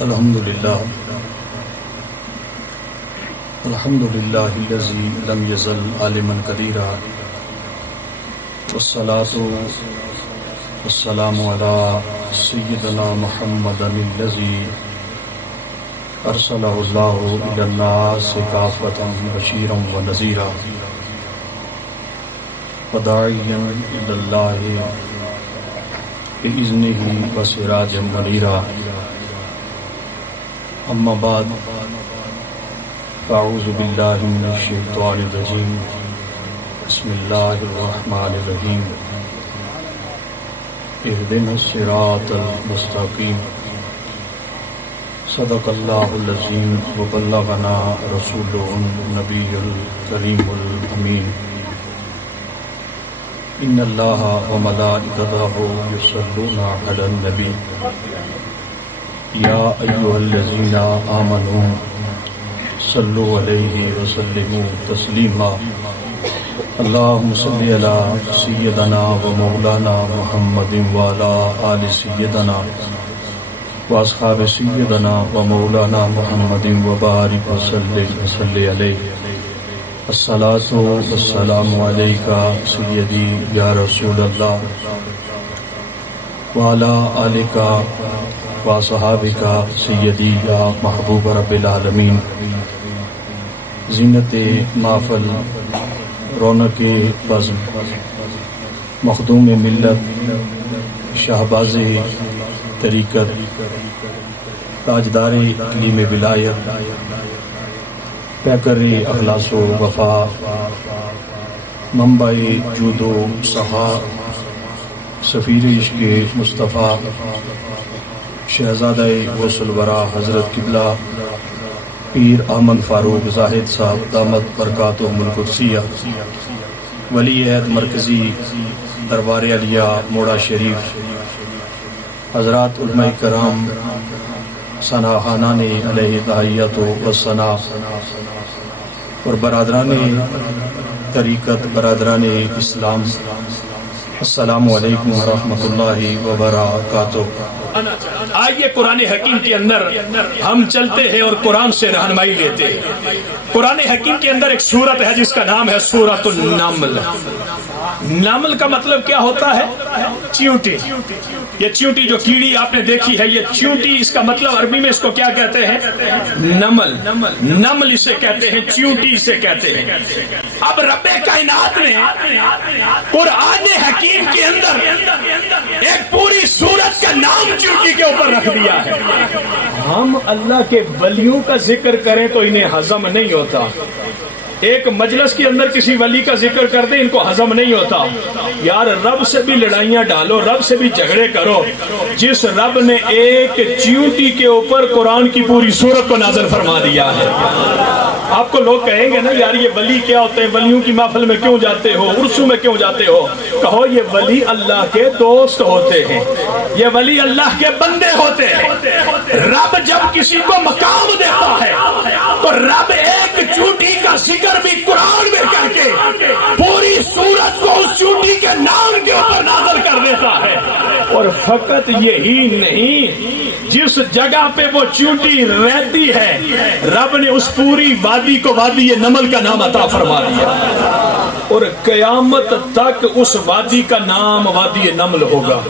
الحمدللہ الذی لم یزل عالما قدیرا والصلاة والسلام علی سیدنا محمد الذی ارسلہ اللہ الی الناس کافۃ بشیرا ونذیرا وداعیا الی اللہ بإذنہ وسراجا منیرا اما بعد اعوذ باللہ من الشیطان الرجیم بسم اللہ الرحمن الرحیم اہدنا الصراط المستقیم صدق اللہ العظیم وبلغنا رسولہ النبی الکریم الامین ان اللہ وملائکتہ یصلون علی النبی یا ایھا الذین آمنوا صلوا علیہ وسلموا تسلیما اللہم صلی علی سیدنا و مولانا محمد وعلی آل سیدنا واصحاب سیدنا و مولانا محمد وبارک وسلم علیہ الصلاۃ والسلام علیکہ سیدی یا رسول اللہ وعلی آلکہ وصحابکہ سیدی یا محبوب رب العالمین زینت محفل رونق بزم مخدوم ملت شہباز طریقت تاجدار اقلیم ولایت پیکر اخلاص و وفا منبع جود و سخا سفیر عشق مصطفیٰ شہزادہ غوث الورا حضرت قبلہ پیر احمد فاروق زاہد صاحب دامت برکاتہم القدسیہ ولی عہد مرکزی دربار علیہ موڑا شریف حضرات علماء کرام ثناءخانان علیہ تحیت و ثنا اور برادران طریقت برادران اسلام السلام علیکم ورحمۃ اللہ وبرکاتہ۔ آئیے قرآن حکیم کے اندر ہم چلتے ہیں اور قرآن سے رہنمائی لیتے ہیں۔ قرآن حکیم کے اندر ایک سورت ہے جس کا نام ہے سورۃ النمل۔ نمل کا مطلب کیا ہوتا ہے؟ چیونٹی۔ یہ چیونٹی جو کیڑی آپ نے دیکھی ہے، یہ چیونٹی، اس کا مطلب عربی میں اس کو کیا کہتے ہیں؟ نمل۔ نمل اسے کہتے ہیں، چیونٹی اسے کہتے ہیں۔ اب رب کائنات نے قرآن حکیم کے اندر ایک پوری سورت کا نام چیونٹی کے اوپر رکھ دیا ہے۔ ہم اللہ کے ولیوں کا ذکر کریں تو انہیں ہضم نہیں ہوتا۔ ایک مجلس کے اندر کسی ولی کا ذکر کر دیں، ان کو ہضم نہیں ہوتا۔ یار رب سے بھی لڑائیاں ڈالو، رب سے بھی جھگڑے کرو، جس رب نے ایک چیونٹی کے اوپر قرآن کی پوری سورت کو نازل فرما دیا ہے۔ آپ کو لوگ کہیں گے نا یار یہ ولی کیا ہوتے ہیں، ولیوں کی محفل میں کیوں جاتے ہو، عرسوں میں کیوں جاتے ہو؟ کہو یہ ولی اللہ کے دوست ہوتے ہیں، یہ ولی اللہ کے بندے ہوتے ہیں۔ رب جب کسی کو مقام دیتا ہے تو رب ایک چیونٹی کا ذکر بھی قرآن میں کر کے پوری سورت کو اس چیونٹی کے نام کے اوپر نازل کر دیتا ہے۔ اور فقط یہی نہیں، جس جگہ پہ وہ چیونٹی رہتی ہے رب نے اس پوری وادی کو وادی نمل کا نام عطا فرما دیا، اور قیامت تک اس وادی کا نام وادی نمل ہوگا۔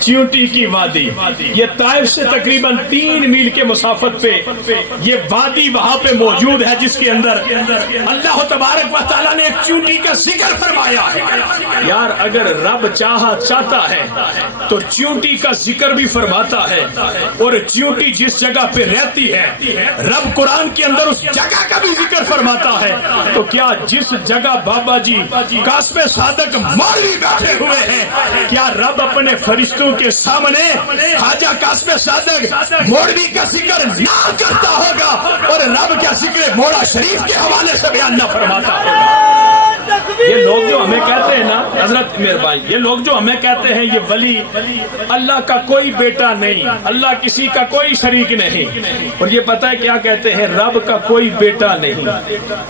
چیونٹی کی وادی، یہ طائف سے تقریباً 3 میل کے مسافت پہ یہ وادی وہاں پہ موجود ہے، جس کے اندر اللہ تبارک و تعالیٰ نے ایک چیونٹی کا ذکر فرمایا ہے۔ یار اگر رب چاہتا ہے تو چیونٹی کا ذکر بھی فرماتا ہے، اور چیونٹی جس جگہ پہ رہتی ہے رب قرآن کے اندر اس جگہ کا بھی ذکر فرماتا ہے۔ تو کیا جس جگہ بابا جی قاسم صادق مولوی بیٹھے ہوئے ہیں، کیا رب اپنے فرشتوں کے سامنے خواجہ قاسم صادق مولوی کا ذکر نہ کرتا ہوگا، اور رب کا ذکر مولا شریف کے حوالے سے بیان نہ فرماتا ہوگا؟ یہ لوگ جو ہمیں کہتے ہیں نا حضرت میرے بھائی، یہ لوگ جو ہمیں کہتے ہیں یہ ولی اللہ کا کوئی بیٹا نہیں، اللہ کسی کا کوئی شریک نہیں، اور یہ پتہ ہے کیا کہتے ہیں؟ رب کا کوئی بیٹا نہیں،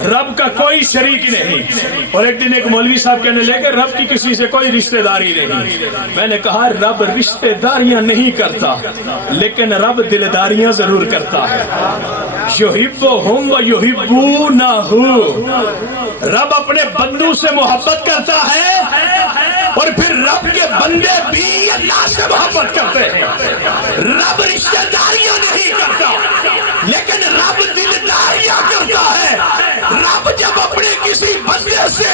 رب کا کوئی شریک نہیں۔ اور ایک دن ایک مولوی صاحب کہنے لگے رب کی کسی سے کوئی رشتہ داری نہیں۔ میں نے کہا رب رشتہ داریاں نہیں کرتا، لیکن رب دلداریاں ضرور کرتا ہے۔ یحبہم و یحبونہ، رب اپنے بندوں سے محبت کرتا ہے اور پھر رب کے بندے بھی اللہ سے محبت کرتے ہیں۔ رب رشتہ داریاں نہیں کرتا، لیکن رب دلداریاں کرتا ہے۔ رب جب اپنے کسی بندے سے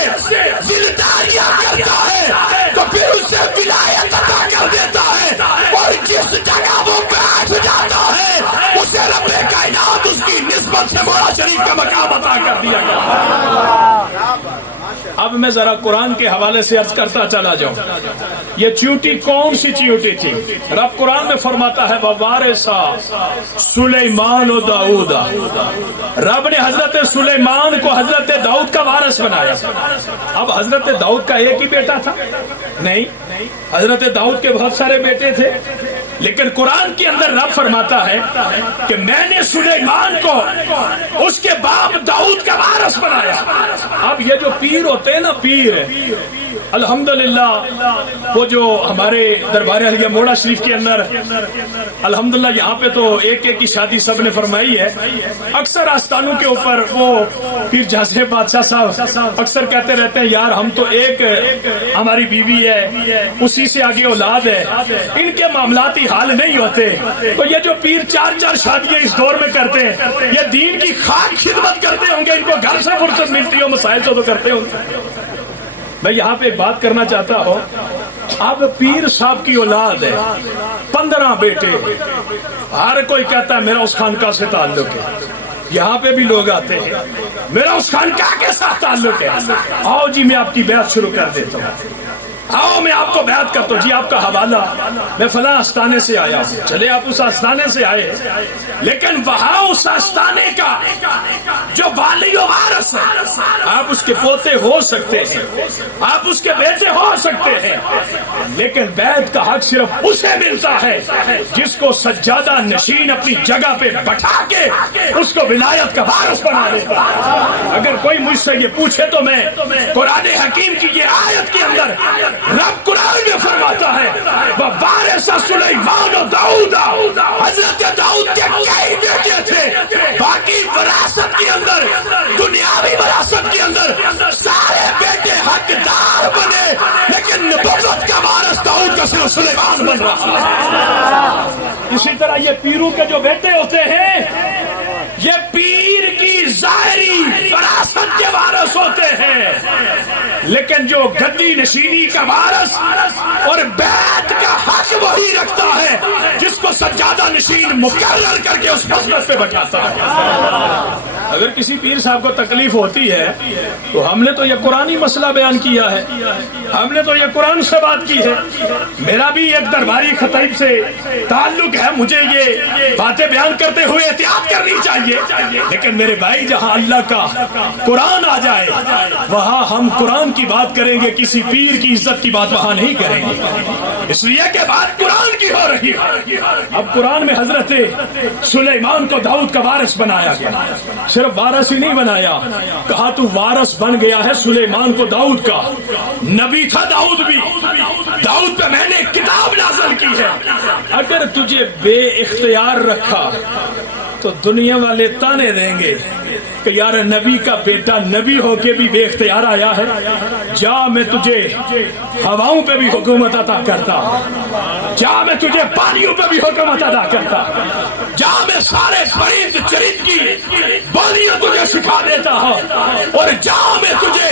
دلداریاں کرتا ہے تو پھر اسے ولایت عطا کر دیتا ہے، اور جس جگہ وہ بیٹھ جاتا ہے اسے رب کائنات اس کی نسبت سے مولا شریف کا مقام عطا کر دیا گیا۔ اب میں ذرا قرآن کے حوالے سے عرض کرتا چلا جاؤں، یہ چیوٹی کون سی چیوٹی تھی؟ رب قرآن میں فرماتا ہے ووارثا سلیمان و داؤد، رب نے حضرت سلیمان کو حضرت داؤد کا وارث بنایا۔ اب حضرت داؤد کا ایک ہی بیٹا تھا؟ نہیں، حضرت داؤد کے بہت سارے بیٹے تھے، لیکن قرآن کے اندر رب فرماتا ہے کہ میں نے سلیمان کو اس کے باپ داؤد کا وارث بنایا۔ اب یہ جو پیر ہوتے ہیں نا، پیر الحمدللہ وہ جو ہمارے دربار علیہ موڑا شریف کے اندر الحمدللہ یہاں پہ تو ایک ایک کی شادی سب نے فرمائی ہے، اکثر آستانوں کے اوپر وہ پیر جھانسے بادشاہ صاحب اکثر کہتے رہتے ہیں یار ہم تو ایک ہماری بیوی ہے، اسی سے آگے اولاد ہے، ان کے معاملات ہی حال نہیں ہوتے۔ تو یہ جو پیر چار چار شادیاں اس دور میں کرتے ہیں، یہ دین کی خاک خدمت کرتے ہوں گے، ان کو گھر سے فرصت ملتی ہو مسائل سے تو کرتے ہوں گے۔ میں یہاں پہ ایک بات کرنا چاہتا ہوں، اب پیر صاحب کی اولاد ہے، 15 بیٹے، ہر کوئی کہتا ہے میرا اس خانقاہ سے تعلق ہے۔ یہاں پہ بھی لوگ آتے ہیں میرا اس خانقاہ کے ساتھ تعلق ہے، آؤ جی میں آپ کی بیعت شروع کر دیتا ہوں، آؤ میں آپ کو بیعت کرتا ہوں، جی آپ کا حوالہ میں فلاں آستانے سے آیا ہوں۔ چلے آپ اس آستانے سے آئے، لیکن وہاں اس آستانے کا جو والی و وارث ہے، آپ اس کے پوتے ہو سکتے ہیں، آپ اس کے بیٹے ہو سکتے ہیں، لیکن بیعت کا حق صرف اسے ملتا ہے جس کو سجادہ نشین اپنی جگہ پہ بٹھا کے اس کو ولایت کا وارث بنا دیتا۔ اگر کوئی مجھ سے یہ پوچھے تو میں قرآن حکیم کی یہ آیت کے اندر رب قرآن میں فرماتا ہے ووارث سلیمان و داؤد، حضرت داؤد کے کئی بیٹے تھے، باقی وراثت کے اندر دنیاوی وراثت کے اندر سارے بیٹے حقدار بنے، لیکن نبوت کا وارث داؤد کا صرف سلیمان بن رہا ہے۔ اسی طرح یہ پیروں کے جو بیٹے ہوتے ہیں یہ پیر کی ظاہری وراثت کے وارث ہوتے ہیں، لیکن جو گدی نشینی کا وارث اور بیعت کا حق وہی رکھتا ہے جس کو سجادہ نشین مقرر کر کے اس مسجد پہ بٹھاتا ہے۔ اگر کسی پیر صاحب کو تکلیف ہوتی ہے تو ہم نے تو یہ قرآنی مسئلہ بیان کیا ہے، ہم نے تو یہ قرآن سے بات کی ہے۔ میرا بھی ایک درباری خطیب سے تعلق ہے، مجھے یہ باتیں بیان کرتے ہوئے احتیاط کرنی چاہیے، لیکن میرے بھائی جہاں اللہ کا قرآن آ جائے وہاں ہم قرآن کی بات کریں گے، کسی پیر کی عزت کی بات وہاں نہیں کریں گے، اس لیے کہ بات قرآن کی ہو رہی ہے۔ اب قرآن میں حضرت سلیمان کو داؤد کا وارث بنایا گیا، صرف وارث ہی نہیں بنایا، کہا تو وارث بن گیا ہے سلیمان کو داؤد کا، نبی تھا داؤد بھی، داؤد پہ میں نے ایک کتاب نازل کی ہے، اگر تجھے بے اختیار رکھا تو دنیا والے تانے دیں گے کہ یار نبی کا بیٹا نبی ہو کے بھی بے اختیار آیا ہے، جا میں تجھے ہواؤں پہ بھی حکومت عطا کرتا، جا میں تجھے پانیوں پہ بھی حکومت عطا کرتا، جا میں سارے پرند چرند کی بولیاں تجھے سکھا دیتا ہوں، اور جا میں تجھے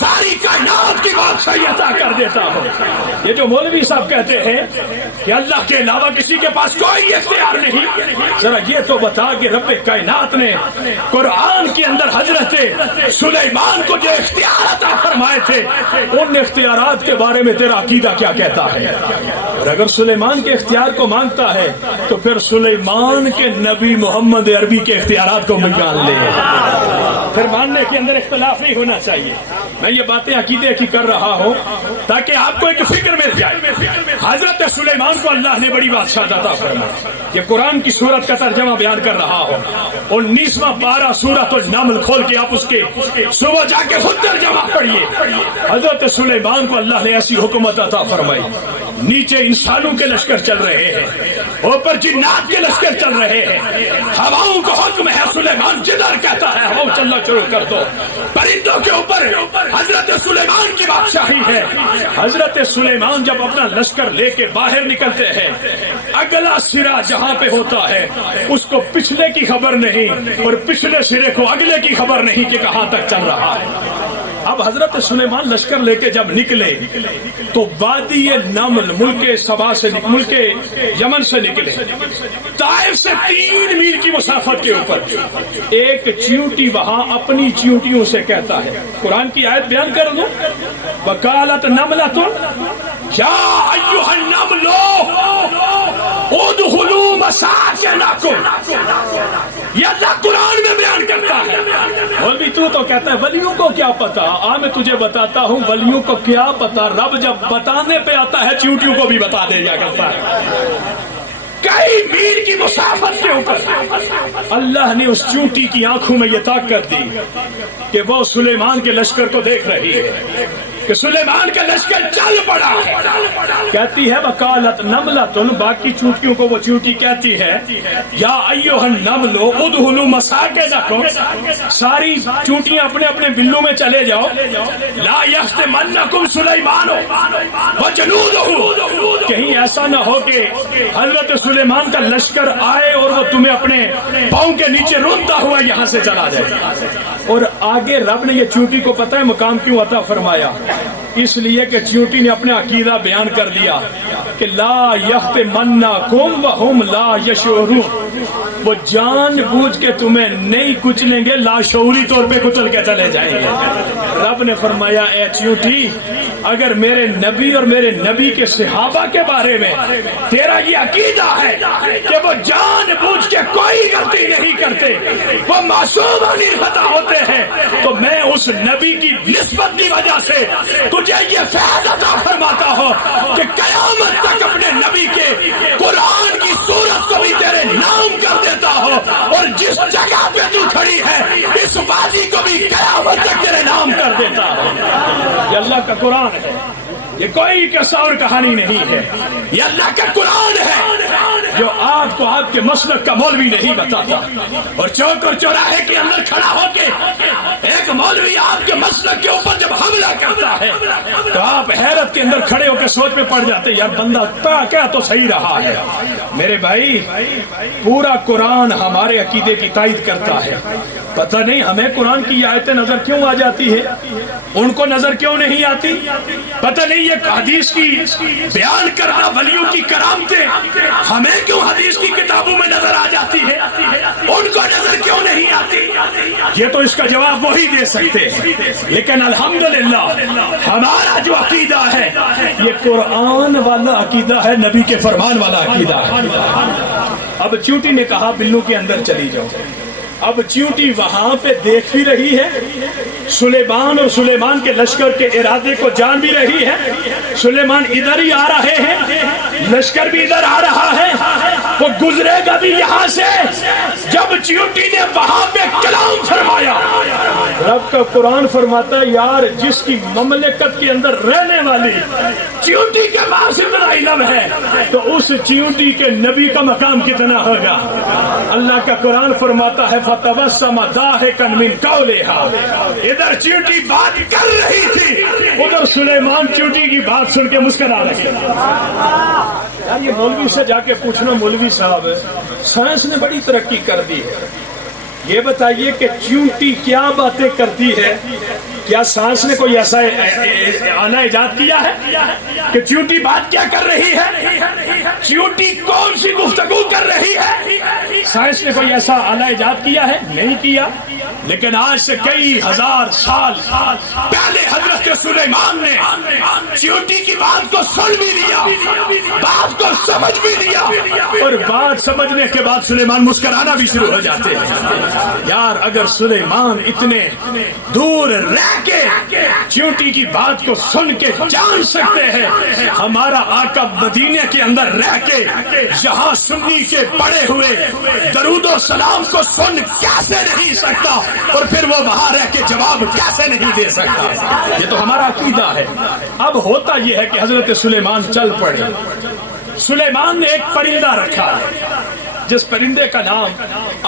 ساری کائنات کی بادشاہی عطا کر دیتا ہوں۔ یہ جو مولوی صاحب کہتے ہیں کہ اللہ کے علاوہ کسی کے پاس کوئی اختیار نہیں، ذرا یہ تو بتا کہ رب کائنات نے قرآن کے اندر حضرت سلیمان کو جو اختیار عطا فرمائے تھے ان اختیارات کے بارے میں تیرا عقیدہ کیا کہتا ہے؟ اور اگر سلیمان کے اختیار کو مانگتا ہے تو پھر سلیمان کے نبی محمد عربی کے اختیارات کو بھی مان لے۔ پھر ماننے کے اندر اختلاف نہیں ہونا چاہیے. میں یہ باتیں عقیدے کی کر رہا ہوں تاکہ آپ کو ایک فکر مل جائے. حضرت سلیمان کو اللہ نے بڑی بادشاہت عطا فرمائی. یہ قرآن کی سورت کا ترجمہ بیان کر رہا ہوں. 19واں پارہ سورۃ النمل کھول کے آپ اس کے صبح جا کے خود ترجمہ پڑھیے. حضرت سلیمان کو اللہ نے ایسی حکومت عطا فرمائی. نیچے انسانوں کے لشکر چل رہے ہیں, اوپر جنات کے لشکر چل رہے ہیں. ہواؤں کو حکم ہے سلیمان جدھر کہتا ہے ہواؤں چلنا شروع کر دو. پرندوں کے اوپر حضرت سلیمان کی بادشاہی ہے. حضرت سلیمان جب اپنا لشکر لے کے باہر نکلتے ہیں, اگلا سرا جہاں پہ ہوتا ہے اس کو پچھلے کی خبر نہیں اور پچھلے سرے کو اگلے کی خبر نہیں کہ کہاں تک چل رہا ہے. اب حضرت سلیمان لشکر لے کے جب نکلے تو وادی نمل ملک سبا سے ملک یمن سے نکلے. طائف سے 3 میل کی مسافت کے اوپر ایک چیونٹی وہاں اپنی چیونٹیوں سے کہتا ہے. قرآن کی آیت بیان کر دوں. وقالت نملۃ یا ایھا النمل ادخلوا مساکنکم. یہ اللہ قرآن میں بیان کرتا ہے. مولوی تو کہتا ہے ولیوں کو کیا پتا. میں تجھے بتاتا ہوں ولیوں کو کیا پتا. رب جب بتانے پہ آتا ہے چیونٹیوں کو بھی بتا دے جا کرتا ہے. کئی میل کی مسافت کے اوپر اللہ نے اس چیونٹی کی آنکھوں میں یہ طاقت دی کہ وہ سلیمان کے لشکر کو دیکھ رہی ہے کہ سلیمان کا لشکر چل پڑا ہے. کہتی ہے وقالت نملۃ. باقی چونٹیوں کو وہ چونٹی کہتی ہے یا ایھا النمل ادخلوا مساکنکم. ساری چونٹیاں اپنے اپنے بلوں میں چلے جاؤ. لا یحطمنکم سلیمان وجنودہ. کہیں ایسا نہ ہو کہ حضرت سلیمان کا لشکر آئے اور وہ تمہیں اپنے پاؤں کے نیچے رونتا ہوا یہاں سے چلا جائے. اور آگے رب نے یہ چونٹی کو پتہ ہے مقام کیوں عطا فرمایا. اس لیے کہ چیونٹی نے اپنا عقیدہ بیان کر دیا کہ لا یحطمنکم وہم لا یشعرون. وہ جان بوجھ کے تمہیں نہیں کچلیں گے, لاشعوری طور پہ کچل کے چلے جائیں گے. رب نے فرمایا اے چیونٹی اگر میرے نبی اور میرے نبی کے صحابہ کے بارے میں تیرا یہ عقیدہ ہے کہ وہ جان بوجھ کے کوئی غلطی نہیں کرتے, وہ معصوم خطا ہوتے ہیں, تو میں اس نبی کی نسبت کی وجہ سے تجھے یہ فیض عطا فرماتا ہو کہ قیامت تک اپنے نبی کے قرآن کی سورت کو بھی تیرے نام کر دیتا ہو, اور جس جگہ پہ تو کھڑی ہے اس وادی کو بھی قیامت تک تیرے نام کر دیتا ہو. یہ اللہ کا قرآن ہے, یہ کوئی کسور کہانی نہیں ہے. یہ اللہ کا قرآن ہے جو آپ کو آپ کے مسلک کا مولوی نہیں بتاتا. اور چوک اور چوراہے کے اندر کھڑا ہو کے ایک مولوی آپ کے مسلک کے اوپر جب حملہ کرتا ہے تو آپ حیرت کے اندر کھڑے ہو کے سوچ میں پڑ جاتے یار بندہ کیا تو صحیح رہا ہے. میرے بھائی پورا قرآن ہمارے عقیدے کی تائید کرتا ہے. پتہ نہیں ہمیں قرآن کی آیتیں نظر کیوں آ جاتی ہے, ان کو نظر کیوں نہیں آتی. پتہ نہیں یہ حدیث کی بیان کرنا ولیوں کی کرامتیں ہمیں کیوں حدیث کی کتابوں میں نظر آ جاتی ہے, ان کو نظر کیوں نہیں آتی. یہ تو اس کا جواب وہی دے سکتے ہیں. لیکن الحمدللہ ہمارا جو عقیدہ ہے یہ قرآن والا عقیدہ ہے, نبی کے فرمان والا عقیدہ ہے. اب چیونٹی نے کہا بلوں کے اندر چلی جاؤ. اب چیونٹی وہاں پہ دیکھ بھی رہی ہے, سلیمان اور سلیمان کے لشکر کے ارادے کو جان بھی رہی ہے. سلیمان ادھر ہی آ رہے ہیں, لشکر بھی ادھر آ رہا ہے, وہ گزرے گا بھی یہاں سے. جب چیونٹی نے وہاں پہ کلام فرمایا, رب کا قرآن فرماتا ہے یار جس کی مملکت کے اندر رہنے والی چیونٹی کے پاس اتنا علم ہے تو اس چیونٹی کے نبی کا مقام کتنا ہوگا. اللہ کا قرآن فرماتا ہے فتبسم ضاحکا من قولها. ادھر چیونٹی بات کر رہی تھی, ادھر سلیمان چیونٹی کی بات سن کے مسکرا رہے. یار یہ مولوی سے جا کے پوچھنا مولوی صاحب سائنس نے بڑی ترقی کر دی ہے, یہ بتائیے کہ چیونٹی کیا باتیں کرتی ہے. کیا سائنس نے کوئی ایسا آلہ ایجاد کیا ہے کہ چیونٹی بات کیا کر رہی ہے, چیونٹی کون سی گفتگو کر رہی ہے. سائنس نے کوئی ایسا آلہ ایجاد کیا ہے؟ نہیں کیا. لیکن آج سے کئی ہزار سال پہلے حضرت سلیمان نے چیونٹی کی بات کو سن بھی لیا، بات کو سمجھ بھی لیا، اور بات سمجھنے کے بعد سلیمان مسکرانا بھی شروع ہو جاتے ہیں۔ یار اگر سلیمان اتنے دور رہ کے چیونٹی کی بات کو سن کے جان سکتے ہیں، ہمارا آقا مدینے کے اندر رہ کے یہاں سنی کے پڑے ہوئے درود و سلام کو سن کیسے نہیں سکتا، اور پھر وہ وہاں رہ کے جواب کیسے نہیں دے سکتا؟ یہ تو ہمارا عقیدہ ہے۔ اب ہوتا یہ ہے کہ حضرت سلیمان چل پڑے۔ سلیمان نے ایک پرندہ رکھا جس پرندے کا نام،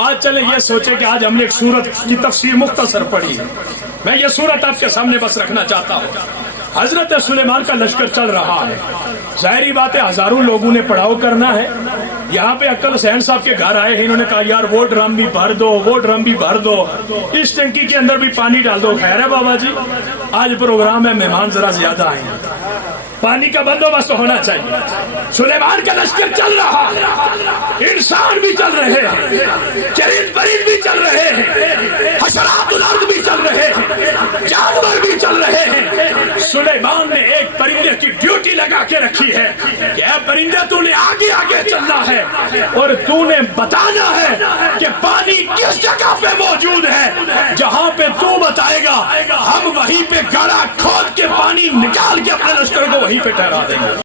آج چلے یہ سوچے کہ آج ہم نے ایک سورت کی تفسیر مختصر پڑھی ہے، میں یہ سورت آپ کے سامنے بس رکھنا چاہتا ہوں۔ حضرت سلیمان کا لشکر چل رہا ہے، ظاہری بات ہے ہزاروں لوگوں نے پڑاؤ کرنا ہے۔ یہاں پہ عقل حسین صاحب کے گھر آئے ہیں، انہوں نے کہا یار وہ ڈرم بھی بھر دو، وہ ڈرم بھی بھر دو، اس ٹنکی کے اندر بھی پانی ڈال دو۔ خیر ہے بابا جی، آج پروگرام ہے، مہمان ذرا زیادہ آئے ہیں، پانی کا بندوبست ہونا چاہیے۔ سلیمان کا لشکر چل رہا ہے، انسان بھی چل رہے ہیں، چرند پرند بھی چل رہے ہیں، حشرات الارض بھی چل رہے ہیں، جانور بھی چل رہے ہیں۔ سلیمان نے ایک پرندے کی ڈیوٹی لگا کے رکھی ہے کہ اے پرندے تو نے آگے آگے چلنا ہے اور تو نے بتانا ہے کہ پانی کس جگہ پہ موجود ہے، جہاں پہ تو بتائے گا ہم وہیں پہ گڑھا کھود کے پانی نکال کے اپنے لشکر کو وہیں پہ ٹھہرا دیں گے۔